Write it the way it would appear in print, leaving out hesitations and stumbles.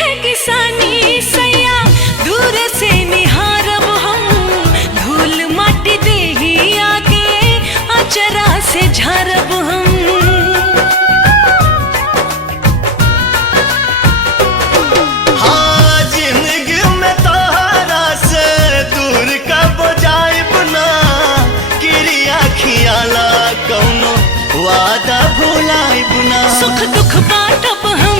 है किसानी सैया दूर से निहारब हम, धूल माटी देही आगे अचरा से झारब हम। हाँ जिंदगी में तोहरा से दूर कब जाइब ना, क्रिया खियाला कौनो वादा भुलाइब ना। सुख दुख बाटब हम